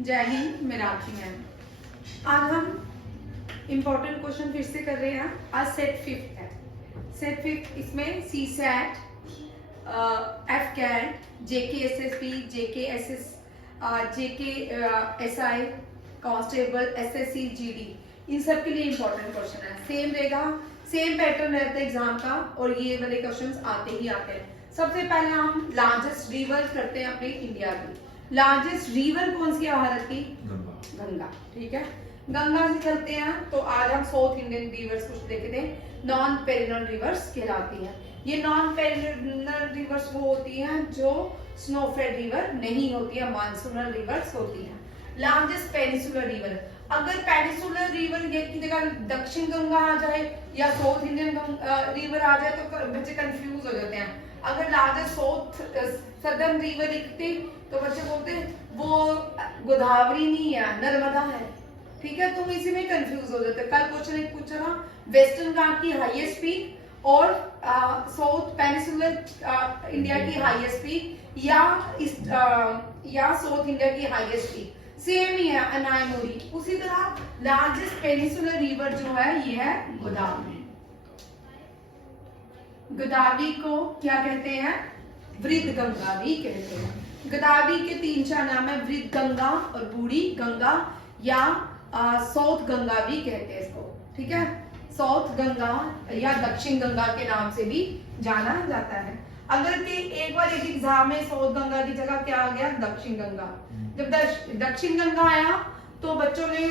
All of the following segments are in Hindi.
जय हिंद, मैं राखी मैम। आज हम इम्पोर्टेंट क्वेश्चन फिर से कर रहे हैं। आज सेट फिफ्थ है। सेट फिफ्थ इसमें C set, F cat, J K S S P, J K S S, J K S I, constable, S S C, G D, इन सब के लिए इम्पोर्टेंट क्वेश्चन है। सेम रहेगा, सेम पैटर्न रहता है एग्जाम का और ये वाले क्वेश्चंस आते ही आते हैं। सबसे पहले हम लार्जेस्ट रिवर करते हैं अपने इंडिया की। लार्जेस्ट रिवर कौन सी है भारत की? गंगा। ठीक है, गंगा से चलते हैं तो आज हम साउथ इंडियन रिवर्स कुछ देखते हैं। नॉन पेरिनल रिवर्स कहलाती है। ये नॉन पेरिनल रिवर्स वो होती हैं जो स्नोफेड रिवर नहीं होती है, मानसूनल रिवर्स होती है। लार्जेस्ट पेनिसुलर रिवर, अगर पेनिसुलर रिवर ये की जगह दक्षिण गंगा आ जाए या साउथ इंडियन रिवर आ जाए तो बच्चे कंफ्यूज हो जाते हैं। अगर लार्जेस्ट साउथ सदर्न रिवर लिखते तो बच्चे बोलते वो गोदावरी नहीं है, नर्मदा है। ठीक है, तुम इसी में कंफ्यूज हो जाते। कल क्वेश्चन एक पूछा ना, वेस्टर्न घाट की हाईएस्ट पीक और साउथ पेनिसुलर इंडिया की हाईएस्ट पीक या साउथ इंडिया की हाईएस्ट पीक सेम ही है, अनायमोरी। उसी तरह लार्जेस्ट पेनिसुलर रिवर जो है ये है गोदावरी। गोदावरी को क्या कहते हैं? वृद्ध गंगा भी कहते हैं। गोदावरी के 3-4 नाम है, वृद्ध गंगा और बूढ़ी गंगा या साउथ गंगा भी कहते हैं इसको। ठीक है, साउथ गंगा या दक्षिण गंगा के नाम से भी जाना जाता है। अगर कि एक बार एक एग्जाम में साउथ गंगा की जगह क्या आ गया? दक्षिण गंगा। जब दक्षिण गंगा आया तो बच्चों ने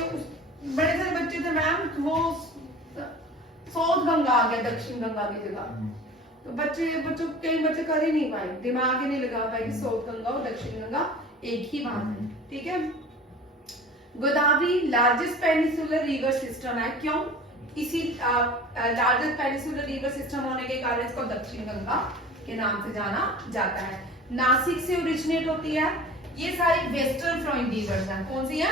बड़े सारे बच्चे थे मैम, वो साउथ गंगा आ गया दक्षिण गंगा की जगह। तो बच्चों कई बच्चे कर ही नहीं पाए, दिमाग ही नहीं लगा पाए कि साउथ गंगा और दक्षिण गंगा एक ही बात है। ठीक है, Godavari largest peninsular river system है। क्यों? इसी लार्जेस्ट पेनिसुलर रिवर सिस्टम होने के कारण इसको दक्षिण गंगा के नाम से जाना जाता है। नासिक से ओरिजिनेट होती है। ये सारी वेस्टर्न फ्लोइंग रिवर्स हैं। कौन सी है?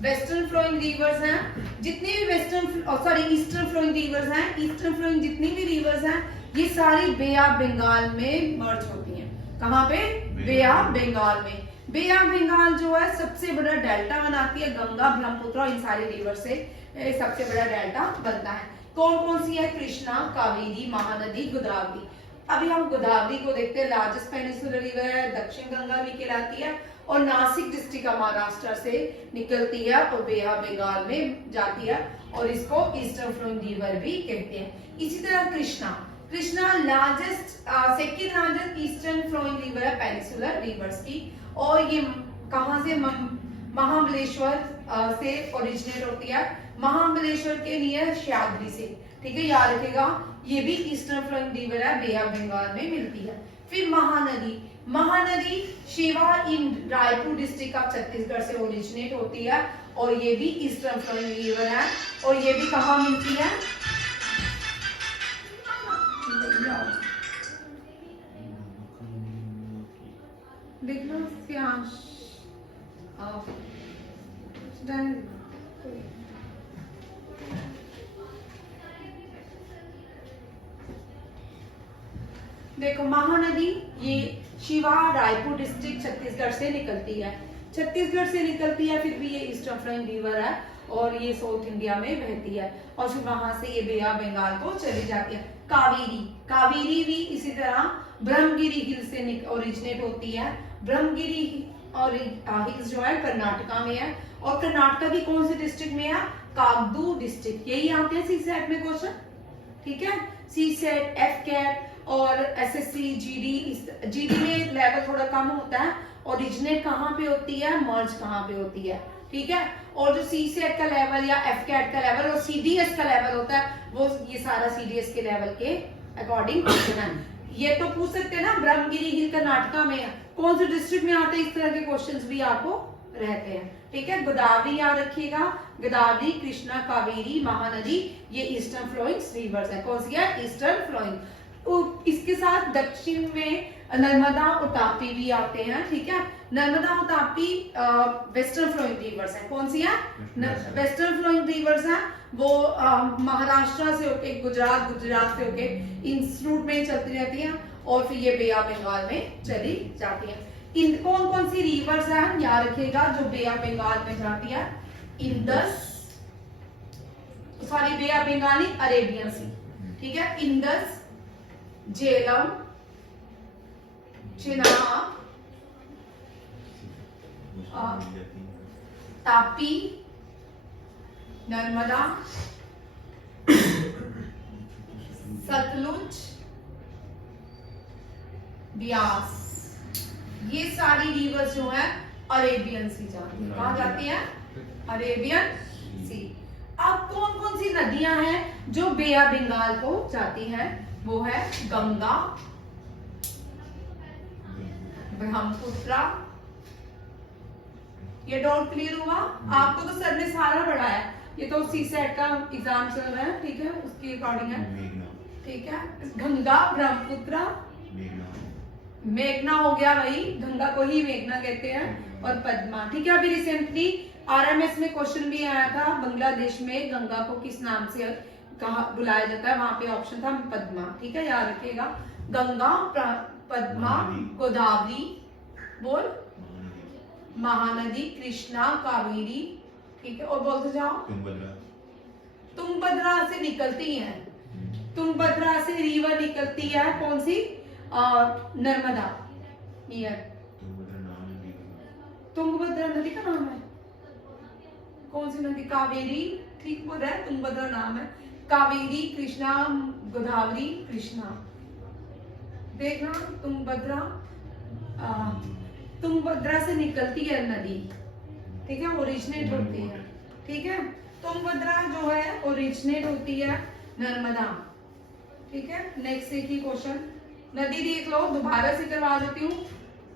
वेस्टर्न फ्लोइंग रिवर्स हैं। जितनी भी ईस्टर्न फ्लोइंग रिवर्स हैं, ईस्टर्न फ्लोइंग जितनी भी रिवर्स हैं ये सारी बे ऑफ बंगाल में मर्ज होती हैं। कहाँ पे? बे ऑफ बंगाल में। बे ऑफ बंगाल जो है सबसे बड़ा डेल्टा बनाती है। गंगा, ब्रह्मपुत्र, इन सारी रिवर से सबसे बड़ा डेल्टा बनता है। कौन कौन सी है? कृष्णा, कावेरी, महानदी, गोदावरी। अभी हम गोदावरी को देखते हैं। लार्जेस्ट पेनिसुलर रिवर है, दक्षिण गंगा भी कहलाती है और नासिक डिस्ट्रिक्ट का महाराष्ट्र से निकलती है और बे ऑफ बंगाल में जाती है और इसको ईस्टर्न फ्लोइंग रिवर भी कहते हैं। इसी तरह Krishna largest second largest eastern flowing river है पेनिसुलर रिवर्स की। और ये कहां से? महाबलेश्वर से ओरिजिनेट होती है। महाबलेश्वर के नियर सह्याद्री से। ठीक है, याद रखिएगा, ये भी ईस्टर्न फ्लोइंग रिवर है, बे ऑफ बंगाल में मिलती है। फिर महानदी शिवा इन रायपुर डिस्ट्रिक्ट ऑफ छत्तीसगढ़ से ओरिजिनेट होती है और ये भी ईस्टर्न फ्लोइंग रिवर है और ये भी कहाँ मिलती है? देख लो देखो, महानदी ये शिवा रायपुर डिस्ट्रिक्ट छत्तीसगढ़ से निकलती है। फिर भी ये ईस्टर्न फ्लोइंग रिवर है और ये साउथ इंडिया में बहती है और फिर वहां से ये बे ऑफ बंगाल को चली जाती है। कावेरी भी इसी तरह ब्रह्मगिरी हिल से ओरिजिनेट होती है। ब्रह्मगिरी और हिल्स जो है कर्नाटका में है और कर्नाटका की कौन सी डिस्ट्रिक्ट में है? कागदू डिस्ट्रिक्ट। यही आते हैं सी सेट में क्वेश्चन। ठीक है, सी सेट, एफ कैट और एसएससी, जीडी में लेवल थोड़ा कम होता है। ओरिजिनेट कहाँ पे होती है? मर्ज कहाँ पे होती है? ठीक है, और जो सी सेट का लेवल या एफ कैट का लेवल और सीडीएस का लेवल होता है वो ये सारा सीडीएस के लेवल के अकॉर्डिंग क्वेश्चन है। ये तो पूछ सकते हैं ना, ब्रह्मगिरी हिल कर्नाटका में है, कौन से डिस्ट्रिक्ट में आते हैं? इस तरह के क्वेश्चंस भी आपको रहते हैं। ठीक है, गोदावरी याद रखिएगा। गोदावरी, कृष्णा, कावेरी, महानदी ये ईस्टर्न फ्लोइंग रिवर्स है। कौन सी है? Eastern flowing. इसके साथ दक्षिण में नर्मदा और तापी भी आते हैं। ठीक है, नर्मदा और तापी वेस्टर्न फ्लोइंग रिवर्स है। कौन सी है? वेस्टर्न फ्लोइंग रिवर्स है। वो महाराष्ट्र से होके गुजरात से होके इन रूट में चलती रहती है और फिर ये बे ऑफ बंगाल में चली जाती है। इन कौन कौन सी रिवर्स है याद रखिएगा जो बे ऑफ बंगाल में जाती है? Indus, sorry bay of Bengal नहीं, अरेबियन सी, ठीक है। इंडस, झेलम, चिनाब, तापी, नर्मदा, सतलुज, ब्यास, ये सारी रिवर्स जो है अरेबियन सी जाती है। कहां जाती है? अरेबियन सी। अब कौन कौन सी नदियां हैं जो बे ऑफ बंगाल को जाती हैं? वो है गंगा, ब्रह्मपुत्र। ये डाउट क्लियर हुआ? आपको तो सर ने सारा पढ़ाया, ये तो सीसेट का एग्जाम चल रहा है, ठीक है, उसके अकॉर्डिंग है, ठीक है। गंगा, ब्रह्मपुत्र, मेघना हो गया भाई, गंगा को ही मेघना कहते हैं, और पद्मा, ठीक है। अभी रिसेंटली आरएमएस में क्वेश्चन भी आया था, बांग्लादेश में गंगा को किस नाम से कहा बुलाया जाता है, वहां पे ऑप्शन था पद्मा, ठीक है, याद रखिएगा। गंगा, पद्मा, गोदावरी, बोल, महानदी, कृष्णा, कावेरी, ठीक है, और बोलते जाओ। तुंगभद्रा से निकलती है, तुंगभद्रा से रिवर निकलती है, कौन सी? नर्मदा, नियर। तुंगभद्रा नदी का नाम है? कौन सी नदी? कावेरी, ठीक बोल रहा है, तुंगभद्रा नाम है। कावेरी, कृष्णा, गोदावरी, कृष्णा, देखना तुंगभद्रा, तुंगभद्रा से निकलती है नदी, ठीक है, ओरिजिनेट होती है, ठीक है। तुंगभद्रा जो है ओरिजिनेट होती है नर्मदा, ठीक है। नेक्स्ट देखिए क्वेश्चन, नदी देख लो, दोबारा से करवा देती हूँ,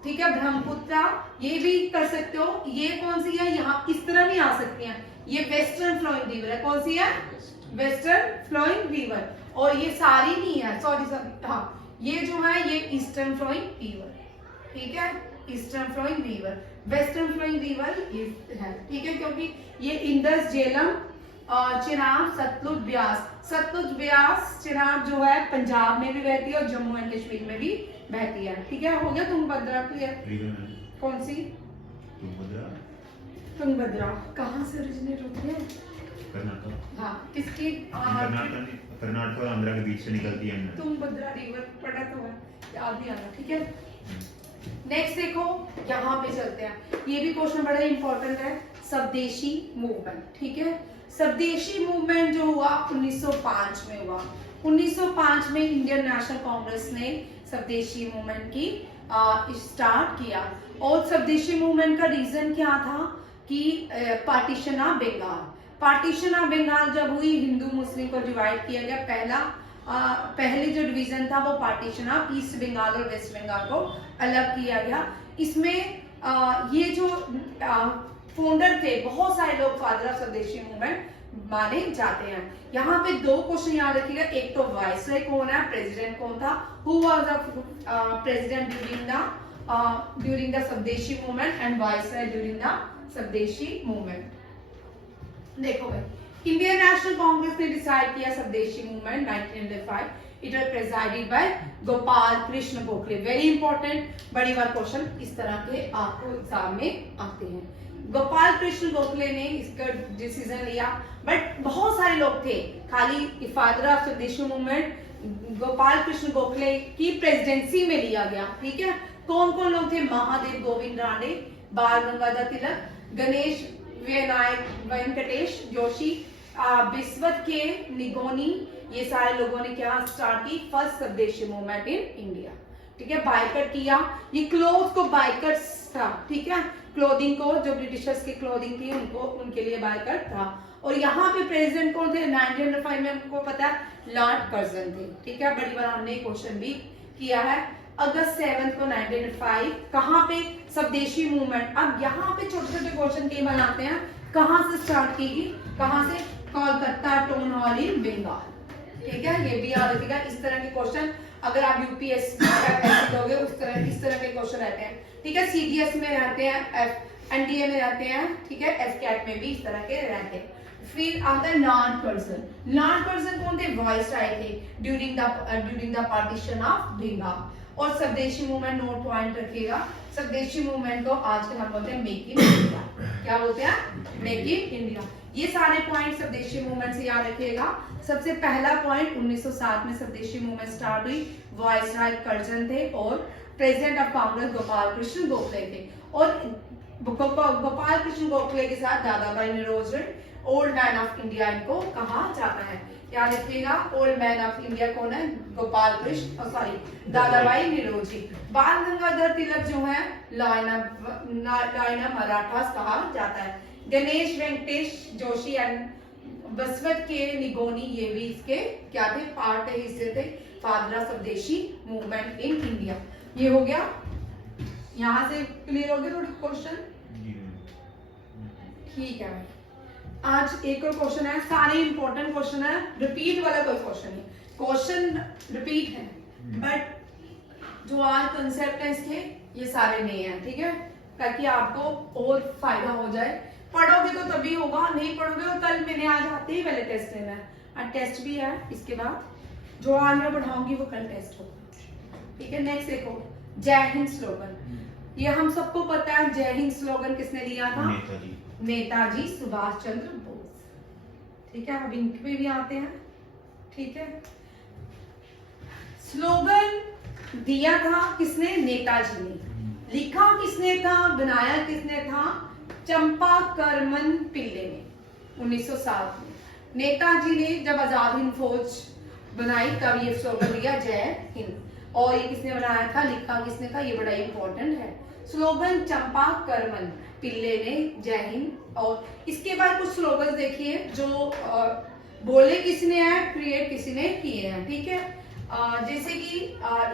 ठीक है। ब्रह्मपुत्र, ये भी कर सकते हो, ये कौन सी है? यहाँ इस तरह भी आ सकती है, ये वेस्टर्न फ्लोइंग रिवर है, कौन सी है? Western flowing river. और ये सारी नहीं है, सॉरी सॉरी, हाँ, ये जो है ये ईस्टर्न फ्लोइंग रिवर, ठीक है, eastern flowing river. Western flowing river ये है, ठीक है, क्योंकि ये इंडस, झेलम, चिनाब, सतलुज, ब्यास। सतलुज, ब्यास, चिनाब जो है पंजाब में भी बहती है और जम्मू एंड कश्मीर में भी बहती है, ठीक है। हो गया तुंगभद्रा क्लियर? कौन सी? तुंगभद्रा कहाँ से ओरिजिनेट होती है? कर्नाटक। हाँ, किसकी? कर्नाटक और आंध्र के बीच से निकलती है। तुंगभद्रा रिवर पढ़ा तो है, याद नहीं आ रहा, ठीक है। नेक्स्ट देखो, यहाँ पे चलते हैं, ये भी क्वेश्चन बड़ा इंपॉर्टेंट है, स्वदेशी मूवमेंट, ठीक है। स्वदेशी मूवमेंट जो हुआ 1905 में हुआ। 1905 में इंडियन नेशनल कांग्रेस ने स्वदेशी मूवमेंट की स्टार्ट किया, और स्वदेशी मूवमेंट का रीजन क्या था कि partition of Bengal. Partition of Bengal जब हुई, हिंदू मुस्लिम को डिवाइड किया गया। पहले जो डिवीजन था वो पार्टीशन ऑफ ईस्ट बंगाल और वेस्ट बंगाल को अलग किया गया। इसमें ये जो फाउंडर थे, बहुत सारे लोग फादर ऑफ स्वदेशी मूवमेंट माने जाते हैं। यहाँ पे दो क्वेश्चन याद रखिएगा, एक तो वाइसरॉय कौन है, प्रेसिडेंट कौन था, who was the president during the Swadeshi movement, and viceroy during the Swadeshi movement. देखो भाई, इंडियन नेशनल कांग्रेस ने डिसाइड किया Swadeshi movement 1905। It was presided by Gopal Krishna Gokhale. Very important, बड़ी बार क्वेश्चन इस तरह के आपको एग्जाम में आते हैं। गोपाल कृष्ण गोखले ने इसका डिसीजन लिया, बट बहुत सारे लोग थे, खाली फादर ऑफ स्वदेशी मूवमेंट गोपाल कृष्ण गोखले की प्रेसिडेंसी में लिया गया, ठीक है। कौन कौन लोग थे? महादेव गोविंद राणे, बाल गंगाधर तिलक, गणेश वेंकटेश जोशी, बिस्वत के निगोनी, ये सारे लोगों ने क्या स्टार्ट की? फर्स्ट स्वदेशी मूवमेंट इन इंडिया, ठीक है। बाइकट किया, ये क्लोथ को बाइकट था, ठीक है, क्लोथिंग को, जो ब्रिटिशर्स की क्लोथिंग थी उनको, उनके लिए बाइकट था। और यहाँ पे प्रेसिडेंट कौन थे 1905 में? आपको पता है लॉर्ड कर्जन थे, ठीक है। बड़ी बार हमने क्वेश्चन भी किया है। अगस्त 7 को 1905 कहाँ पे? स्वदेशी मूवमेंट। अब यहाँ पे छोटे छोटे क्वेश्चन के बनाते हैं, कहाँ से स्टार्ट की गई? कहाँ से? कोलकाता टाउन हॉल इन बंगाल, ठीक है। ये भी याद रखिएगा, इस तरह के क्वेश्चन अगर आप यूपीएससी लोगे उस तरह, इस तरह के क्वेश्चन रहते हैं, ठीक है। सीडीएस में रहते हैं, एनडीए में रहते हैं, ठीक है, एफकेट में भी इस तरह के रहते हैं। फिर आता है लॉर्ड कर्जन। लॉर्ड कर्जन कौन थे? वाइसरॉय थे during the partition of Bengal. और स्वदेशी मूवमेंट नोट पॉइंट रखिएगा, स्वदेशी मूवमेंट को आजकल हम बोलते हैं मेक इन इंडिया। क्या बोलते हैं? Make in India. ये सारे पॉइंट स्वदेशी मूवमेंट से याद रखिएगा। सबसे पहला पॉइंट 1907 में स्वदेशी मूवमेंट स्टार्ट हुई। वाइसराय कर्जन थे और प्रेसिडेंट ऑफ कांग्रेस गोपाल कृष्ण गोखले थे। और गोपाल कृष्ण गोखले के साथ Dada Bhai Naoroji, old man of India इनको कहा जाता है। याद रखिएगा, ओल्ड मैन ऑफ इंडिया कौन है? गोपाल कृष्ण, सॉरी दादा भाई नौरोजी। बाल गंगाधर तिलक जो है लायना मराठास कहा जाता है। गणेश वेंकटेश जोशी एंड बसवत के निगोनी, ये भी इसके क्या थे? पार्ट है, हिस्से थे। फादर ऑफ स्वदेशी मूवमेंट इन इंडिया। ये हो गया, यहाँ से क्लियर हो गया थोड़ी क्वेश्चन? ठीक है। आज एक और क्वेश्चन है, सारे इंपॉर्टेंट क्वेश्चन है, रिपीट वाला कोई क्वेश्चन नहीं, क्वेश्चन रिपीट है, बट जो आज कंसेप्ट है इसके ये सारे नए हैं, ठीक है, ताकि आपको और फायदा हो जाए। पढ़ोगे तो तभी होगा, नहीं पढ़ोगे तो कल मैंने आज आते ही पहले टेस्ट लेना है, और टेस्ट भी है इसके बाद। जो आज मैं पढ़ाऊंगी वो कल टेस्ट होगा, ठीक है। नेक्स्ट देखो, जय हिंद स्लोगन। ये हम सबको पता है, जय हिंद स्लोगन किसने दिया था? नेताजी सुभाष चंद्र बोस, ठीक है। अब इनके पे भी आते हैं, ठीक है। स्लोगन दिया था किसने? नेताजी ने। लिखा किसने था? बनाया किसने था? चंपा करमन पिल्ले ने 1907 में। नेताजी ने जब आजाद हिंद फौज बनाई तब ये स्लोगन दिया, जय हिंद। और ये किसने बनाया था? लिखा किसने था? ये बड़ा इंपॉर्टेंट है। स्लोगन चंपा करमन पिल्ले ने, जय हिंद। और इसके बाद कुछ स्लोगन देखिए जो बोले किसने है, क्रिएट किसी ने किए हैं, ठीक है। जैसे कि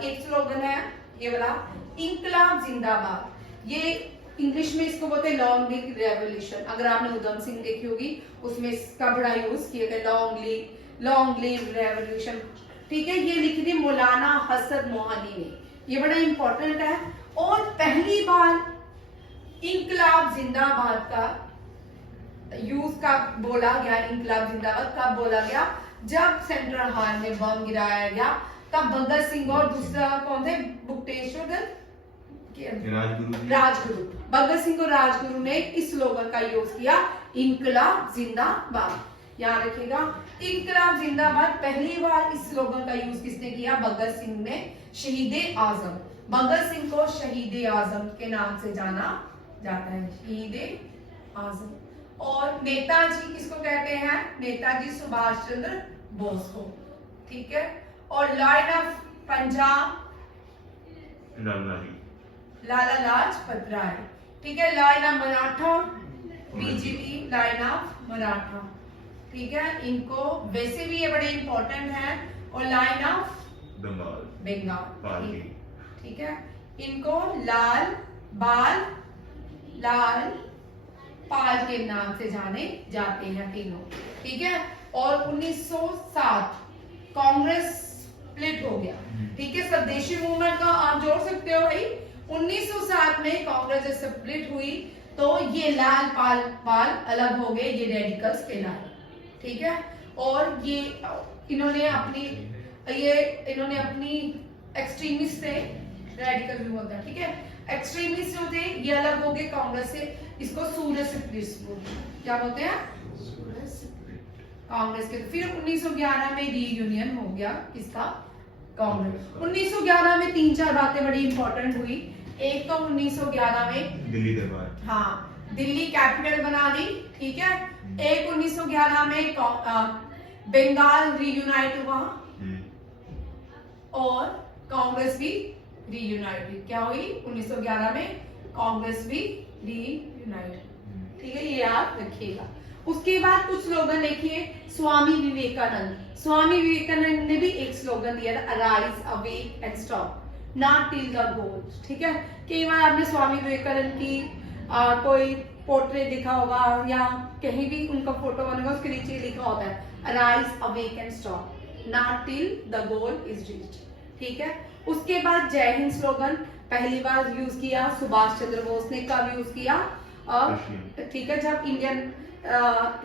एक स्लोगन है ये वाला, इंकलाब जिंदाबाद। ये इंग्लिश में इसको बोलते हैं लॉन्ग लीव रेवोल्यूशन। अगर आपने उधम सिंह देखी होगी उसमें इसका बड़ा यूज किया गया, लॉन्ग लीव रेवोल्यूशन, ठीक है। ये लिखी थी मौलाना हसन मोहानी ने, ये बड़ा इंपॉर्टेंट है। और पहली बार इंकलाब जिंदाबाद का यूज कब बोला गया? इंकलाब जिंदाबाद कब बोला गया? जब सेंट्रल हॉल में बम गिराया गया, तब भगत सिंह और दूसरा कौन थे? बुकटेश्वर राजगुरु, भगत सिंह और राजगुरु ने इस स्लोगन का यूज किया, इंकलाब जिंदाबाद। याद रखिएगा, इंकलाब जिंदाबाद पहली बार इस स्लोगन का यूज किसने किया? भगत सिंह ने। शहीद आजम, भगत सिंह को शहीद आजम के नाम से जाना जाता है, शहीद आजम। और नेताजी किसको कहते हैं? नेताजी सुभाष चंद्र बोस को, ठीक है। और लॉर्ड ऑफ पंजाब लाला लाजपत राय, ठीक है। Line of Maratha BJP, line of Maratha, ठीक है। इनको वैसे भी ये बड़े इंपॉर्टेंट है। और लाइन ऑफ बंगाल, ठीक है। इनको लाल पाल के नाम से जाने जाते हैं तीनों, ठीक है। और 1907 कांग्रेस स्प्लिट हो गया, ठीक है। स्वदेशी मूवमेंट का आप जोड़ सकते हो भाई। 1907 में कांग्रेस जब स्प्लिट हुई तो ये लाल पाल अलग हो गए, ये रेडिकल्स कहलाए, ठीक है। और ये इन्होंने अपनी एक्सट्रीमिस्ट थे, रेडिकल भी होता है, ठीक है। एक्सट्रीमिस्ट जो थे ये अलग हो गए कांग्रेस से, इसको सूरज सेपरेटिस्ट बोलते हैं। क्या बोलते हैं? कांग्रेस के। फिर 1911 में रीयूनियन हो गया किसका? कांग्रेस। 1911 में 3-4 बातें बड़ी इंपॉर्टेंट हुई। एक तो 1911 में दिल्ली दरबार, हाँ, दिल्ली कैपिटल बना दी, ठीक है। एक 1911 में बंगाल रीयूनाइट हुआ और कांग्रेस भी रीयूनाइट हुई। क्या हुई? 1911 में कांग्रेस भी रीयूनाइट, ठीक है, ये याद रखिएगा। उसके बाद कुछ स्लोगन लिखिए। स्वामी विवेकानंद ने भी एक स्लोगन दिया था, arise awake and stop not till the goal, ठीक है। कई बार आपने स्वामी विवेकानंद की कोई पोर्ट्रेट देखा होगा या कहीं भी उनका फोटो बनेगा, उसके नीचे लिखा होता है arise awake and stop not till the goal is reached, ठीक है। उसके बाद जय हिंद स्लोगन पहली बार यूज किया सुभाष चंद्र बोस ने। कब यूज किया? ठीक है, जब इंडियन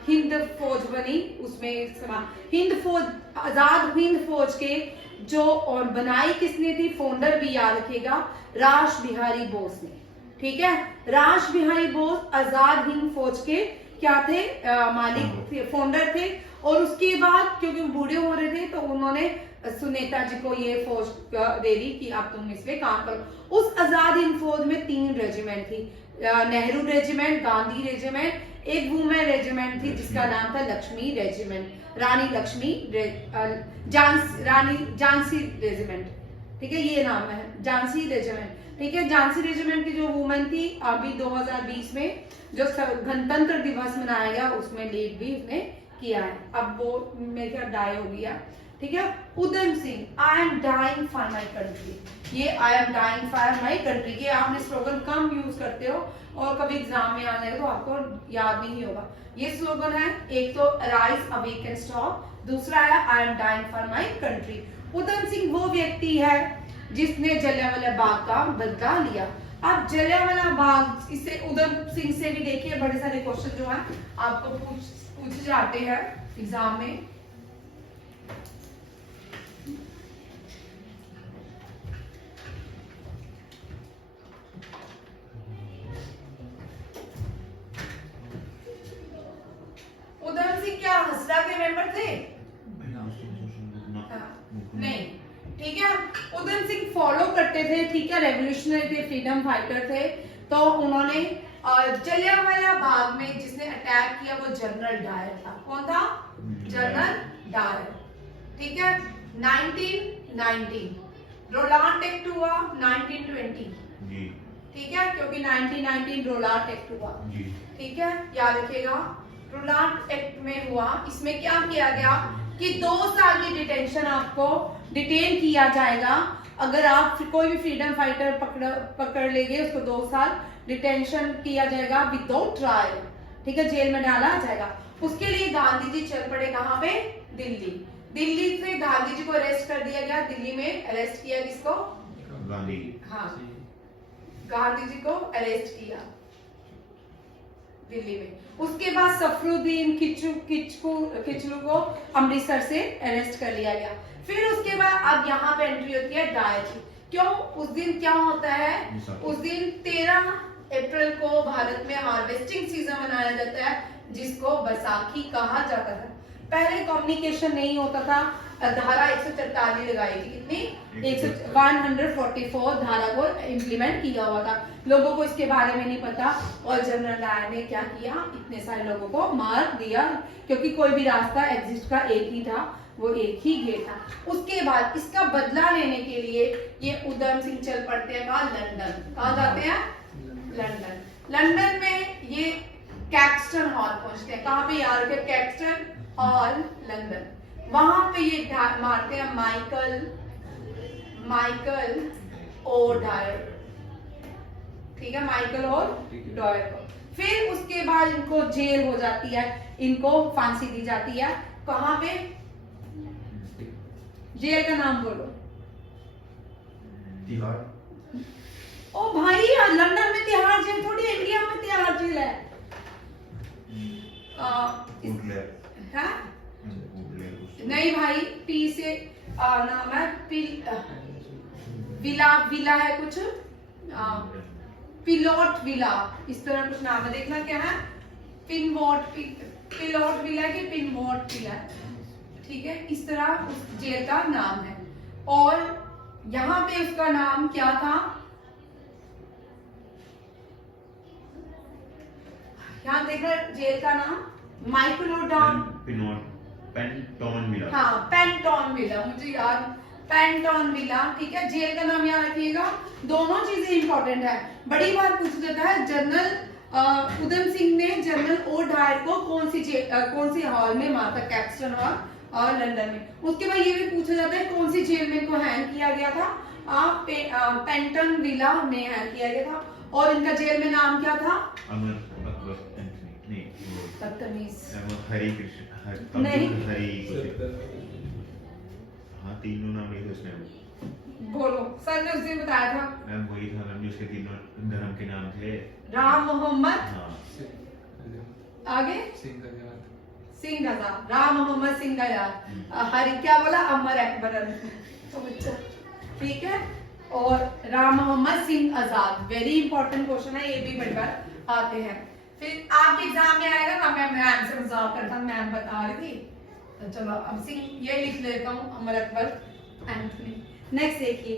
हिंद फौज बनी उसमें हिंद फौज, आजाद हिंद फौज के जो और बनाई किसने थी? फाउंडर भी याद रखिएगा, रास बिहारी बोस ने, ठीक है। राज बिहारी बोस आजाद हिंद फौज के क्या थे, मालिक थे, फाउंडर थे। और उसके बाद क्योंकि वो बूढ़े हो रहे थे तो उन्होंने सुनेता जी को ये फौज दे दी कि आप तुम इसमें काम करो। उस आजाद हिंद फौज में 3 रेजिमेंट थी, नेहरू रेजिमेंट, गांधी रेजिमेंट, एक वुमेन रेजिमेंट थी जिसका नाम था लक्ष्मी रेजिमेंट, रानी लक्ष्मी रानी झांसी रेजिमेंट, ठीक है, ये नाम है झांसी रेजिमेंट, ठीक है। झांसी रेजिमेंट की जो वुमेन थी अभी 2020 में जो गणतंत्र दिवस मनाया गया उसमें लीड भी उसने किया है। अब वो मेरे ख्याल डाई हो गया, ठीक है। Udham Singh, I am dying for my country, ये I am dying for my country, ये आपने स्लोगन कम यूज करते हो और कभी एग्जाम में आ जाएगा तो आपको याद नहीं होगा। ये स्लोगन है, एक तो राइज अवेक एंड स्टॉप, दूसरा है I am dying for my country. Udham Singh वो व्यक्ति है जिसने जलियांवाला बाग का बदला लिया। अब जलियांवाला बाग, इससे उधम सिंह से भी देखिए बड़े सारे क्वेश्चन जो है आपको पूछे जाते हैं एग्जाम में। उधम सिंह क्या हसरा के मेंबर थे? नहीं, ठीक है। उधम सिंह फॉलो करते थे, ठीक है, रेवोल्यूशनरी थे, फ्रीडम फाइटर थे। तो उन्होंने जलियांवाला बाग में जिसने अटैक किया वो जनरल डायर था। कौन था? जनरल डायर, ठीक है। 1919 रोलांड एक्ट हुआ, 1920, ठीक है, क्योंकि 1919 रोलांड एक्ट हुआ, ठीक है, याद रखिएगा। रोलांड एक्ट में हुआ, इसमें क्या किया गया कि 2 साल की डिटेंशन आपको डिटेन किया जाएगा। अगर आप कोई भी फ्रीडम फाइटर पकड़ लेंगे उसको 2 साल डिटेंशन किया जाएगा विदाउट ट्रायल, ठीक है, जेल में डाला जाएगा। उसके लिए गांधी जी चल पड़े कहां पे? दिल्ली। दिल्ली से गांधी जी को अरेस्ट कर दिया गया, दिल्ली में अरेस्ट किया किसको? गांधी, हाँ, गांधी जी को अरेस्ट किया दिल्ली में। उसके बाद सफरुद्दीन किचलू को अमृतसर से अरेस्ट कर लिया गया। फिर उसके बाद अब यहाँ पे एंट्री होती है डायर की। क्यों? उस दिन क्या होता है? उस दिन 13 अप्रैल को भारत में हार्वेस्टिंग सीजन मनाया जाता है जिसको बैसाखी कहा जाता था। पहले कम्युनिकेशन नहीं होता था, धारा 143 लगाई थी, कितनी? 144 धारा को इम्प्लीमेंट किया हुआ था। लोगों को इसके बारे में नहीं पता और जनरल डायर ने क्या किया, इतने सारे लोगों को मार दिया क्योंकि कोई भी रास्ता एग्जिस्ट का एक ही था, वो एक ही गेट था। उसके बाद इसका बदला लेने के लिए ये उधम सिंह चल पड़ते हैं कहाँ? लंदन। कहाँ जाते हैं? लंदन। लंदन में ये कैक्सटन हॉल पहुंचते हैं। कहाँ पे यार? Caxton hall, London. वहां पे ये मारते हैं माइकल और डायर, ठीक है, माइकल और डायर को। फिर उसके बाद इनको जेल हो जाती है, इनको फांसी दी जाती है। कहां पे? जेल का नाम बोलो। तिहाड़। ओ भाई, लंदन में तिहाड़ जेल थोड़ी, इंडिया में तिहाड़ जेल है। हाँ? नहीं भाई, पी से नाम है, विला है कुछ, पिलोट विला, इस तरह कुछ नाम है, देखना क्या है, पिलोट विला की पिनवॉट विला, ठीक है, इस तरह उस जेल का नाम है। और यहाँ पे उसका नाम क्या था? यहाँ देखना जेल का नाम पेंटॉन विला। हाँ, पेंटॉन विला, मुझे याद, पेंटॉन विला, ठीक है। जेल का नाम याद रखिएगा, दोनों चीजें इंपॉर्टेंट है। बड़ी बार पूछ जाता है जनरल उधम सिंह ने जनरल ओ डायर को कौन सी हॉल में मारा था? कैक्सटन हॉल और लंदन में। उसके बाद ये भी पूछा जाता है कौन सी जेल में इनको हैंग किया गया था? पेंटन विला में हैंग किया गया था। और इनका जेल में नाम क्या था? हरी कृष्ण, नहीं, हाँ, तीनों नाम नहीं थे उसमें। बोलो, सर ने उस दिन बताया था। मैम वही था मैम, जिसके तीनों धर्म के नाम थे। राम मोहम्मद, आगे सिंह आजाद, राम मोहम्मद सिंह आजाद, हरि क्या बोला? अमर अकबर, ठीक है। और राम मोहम्मद सिंह आजाद, वेरी इंपॉर्टेंट क्वेश्चन है, ये भी बड़ी बार आते हैं। फिर आपके एग्जाम में आएगा ना, मैं मैम से मजाक करता, मैम बता रही थी, तो चलो अब सिंह ये लिख लेता हूँ, अमर अकबर एंथनी। नेक्स्ट देखिए,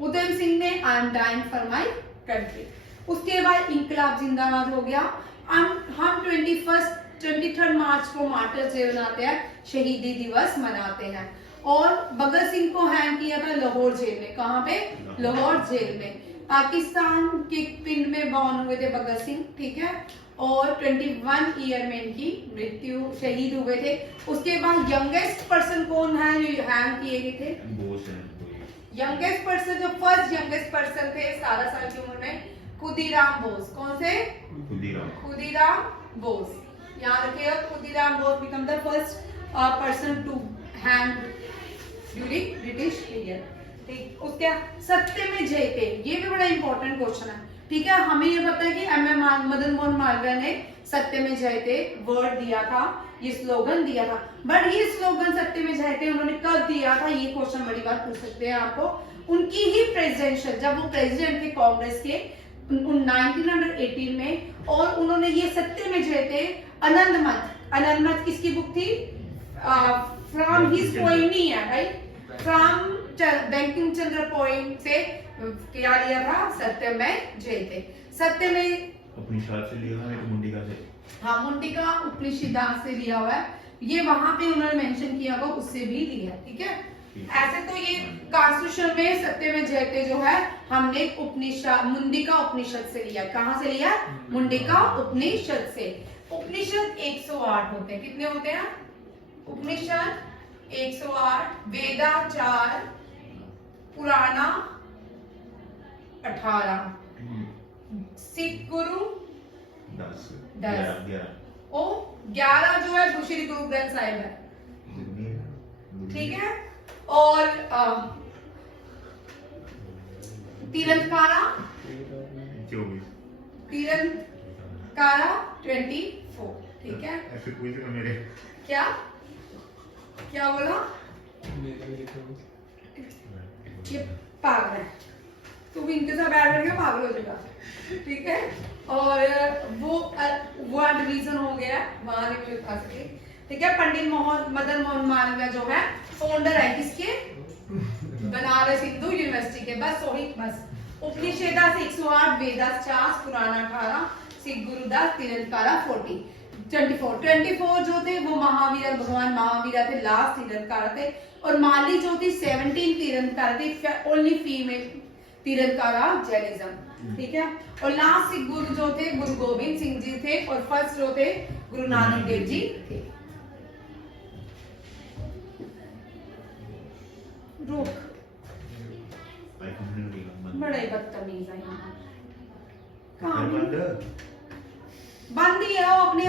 उधम सिंह ने I am dying for my country. उसके बाद इंकलाब जिंदाबाद हो गया। हम 23 मार्च को मार्टर्स डे मनाते हैं, शहीदी दिवस मनाते हैं। और भगत सिंह को हैंग किया था लाहौर जेल में। कहाँ पे? लाहौर जेल में। पाकिस्तान के पिंड में बॉर्न हुए थे भगत सिंह, ठीक है। और 21 ईयर में इनकी मृत्यु, शहीद हुए थे। उसके बाद यंगेस्ट पर्सन कौन है जो हैंग किए गए थे? बोस है। यंगेस्ट पर्सन, जो फर्स्ट यंगेस्ट पर्सन थे 17 साल की उम्र में, खुदीराम बोस। कौन से? खुदीराम बोस। याद रखिएगा, Khudiram Bose became the first person to hang during British period. ठीक। उसके सत्य में जयते, ये भी बड़ा इंपॉर्टेंट क्वेश्चन है, ठीक है। हमें ये पता है कि मदन मोहन मालवीय ने सत्य में जयते वर्ड दिया था, ये स्लोगन दिया था। बट ये स्लोगन सत्य में जयते उन्होंने कब दिया था, ये क्वेश्चन बड़ी बार पूछ सकते हैं आपको। उनकी ही प्रेसिडेंशियल, जब वो प्रेसिडेंट थे कांग्रेस के 1918 में, और उन्होंने ये सत्य में जयते आनंद मत किसकी बुक थी? फ्रॉम हिज पोएम नहीं है, right, from Bankim Chandra poem से क्या लिया था? सत्य में जयते। सत्य में उपनिषद से लिया है, तो मुंडिका से। हाँ, मुंडिका उपनिषद से लिया हुआ है, ये वहां पे उन्होंने मेंशन किया हुआ, उससे भी लिया, ठीक है। ऐसे तो ये कॉन्स्टिट्यूशन में सत्य में जयते जो है हमने उपनिषद, मुंडिका उपनिषद से लिया। कहाँ से लिया? मुंडिका उपनिषद से। उपनिषद 108 होते हैं। कितने होते हैं? उपनिषद 108, वेदा 4, पुराना 18, सिख गुरु 10, 11 जो है वो श्री गुरु ग्रंथ साहिब है, ठीक है। और तीरंदकारा 24, ठीक है। ऐसे पूछ रहे मेरे क्या क्या बोला? ये पागल है, तू भी इनके साथ बैठ करके पागल हो जाएगा, ठीक है। और वो रीजन हो गया, वहां नहीं लिखा सके, ठीक है। पंडित मदन मोहन मालवीय जो है फाउंडर है किसके? बनारस हिंदू यूनिवर्सिटी के। बस वही, बस उपनिषद से 108, वेदा 4, पुराना 18, सिख गुरुदास, तीरंदकारा 24 जो थे वो महावीर, भगवान महावीर थे, लास्ट तीरंदकारा थे। और माली जो थी 17 तीरंदकारा थे, ओनली फीमेल तीरंदकारा जैनिज्म, ठीक है। और लास्ट सिख गुरु जो थे गुरु गोविंद सिंह जी थे, और फर्स्ट जो थे गुरु नानक देव जी थे। रुक, बड़ा ही बदतमीज है यहाँ। बंद ही है वो अपने